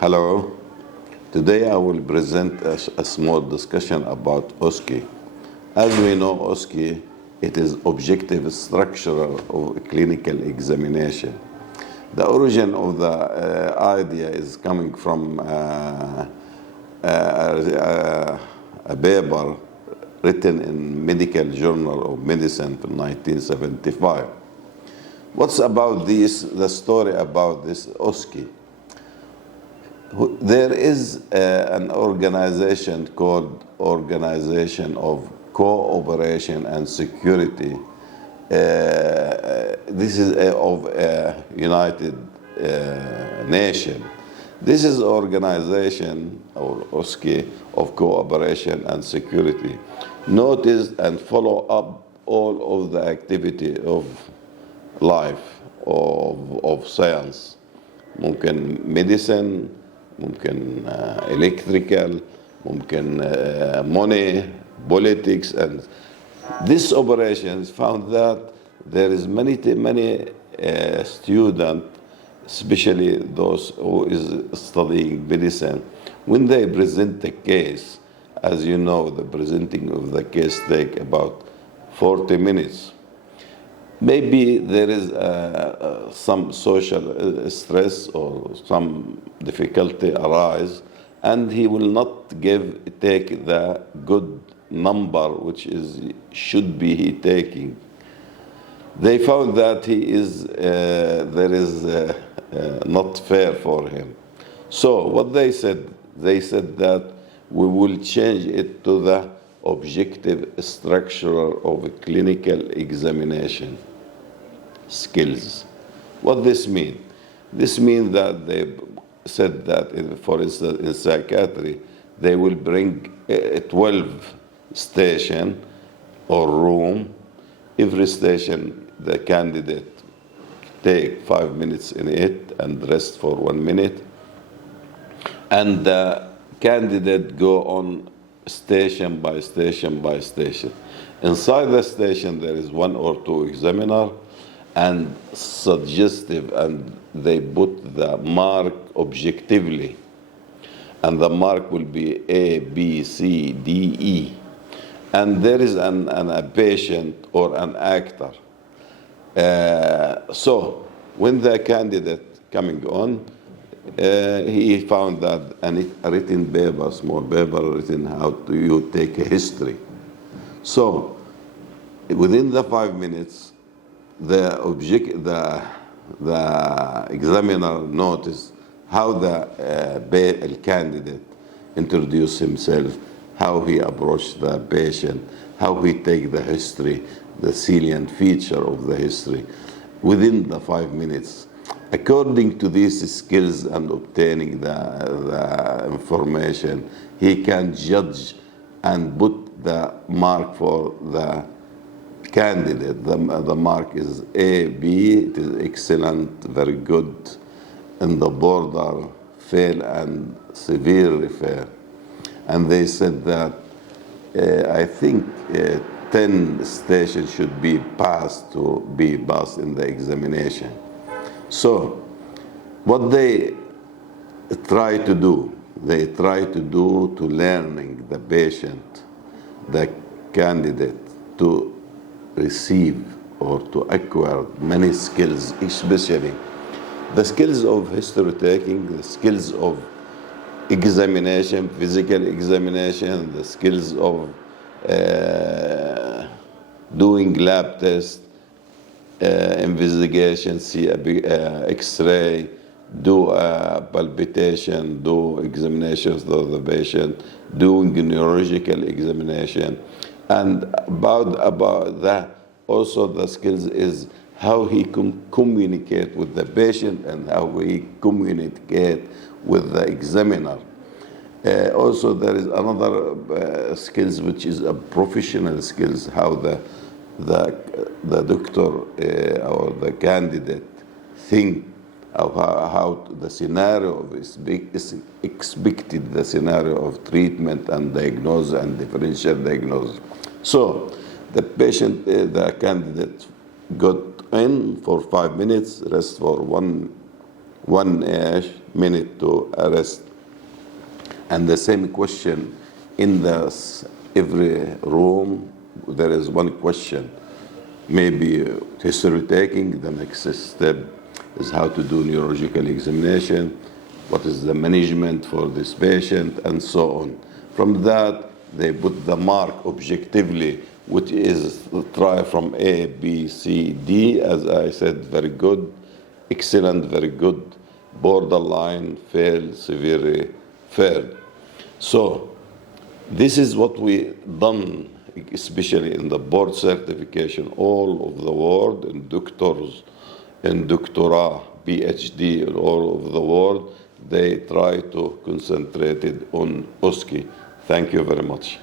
Hello. Today I will present a small discussion about OSCE. As we know, OSCE, it is objective structure of clinical examination. The origin of the idea is coming from a paper written in Medical Journal of Medicine in 1975. What's about this, the story about this OSCE? There is an organization called Organization of Cooperation and Security. This is of United Nations. This is organization, or OSCE, of Cooperation and Security. Notice and follow up all of the activity of life, of science. ممكن medicine, ممكن electrical, ممكن money, politics, and these operations found that there is many students, especially those who is studying medicine, when they present the case, as you know, the presenting of the case take about 40 minutes. Maybe there is some social stress or some difficulty arise, and he will not take the good number which should be he taking. They found that there is not fair for him. So what they said that we will change it to the objective structure of a clinical examination skills. What this mean? This means that they said that, for instance, in psychiatry, they will bring 12 station or room. Every station, the candidate take 5 minutes in it and rest for 1 minute. And the candidate go on station by station by station. Inside the station, there is 1 or 2 examiner and suggestive, and they put the mark objectively. And the mark will be A, B, C, D, E. And there is a patient or an actor. So when the candidate coming on, he found that a written paper, small paper written how to you take a history. So within the 5 minutes, the examiner noticed how the candidate introduced himself, how he approached the patient, how he take the history, the salient feature of the history, within the 5 minutes. According to these skills and obtaining the information, he can judge and put the mark for the candidate. The mark is A, B, it is excellent, very good, in the border, fail, and severe refer. And they said that I think 10 stations should be passed in the examination. So what they try to do to learning the patient, the candidate, to receive or to acquire many skills, especially the skills of history taking, the skills of examination, physical examination, the skills of doing lab tests, investigation, see X-ray, do palpitation, do examinations of the patient, doing neurological examination, and about that also the skills is how he communicate with the patient and how he communicate with the examiner. Also, there is another skills which is a professional skills, how the doctor or the candidate think of how the scenario is expected, the scenario of treatment and diagnosis and differential diagnosis. So the patient, the candidate got in for 5 minutes, rest for one minute to arrest. And the same question in every room, there is one question. Maybe history taking, the next step is how to do neurological examination, what is the management for this patient, and so on. From that, they put the mark objectively, which is try from A, B, C, D, as I said, very good, excellent, very good, borderline, fail, severely failed. So this is what we done, especially in the board certification all over the world, in doctors, in doctorate, PhD, all over the world. They try to concentrate it on OSCE. Thank you very much.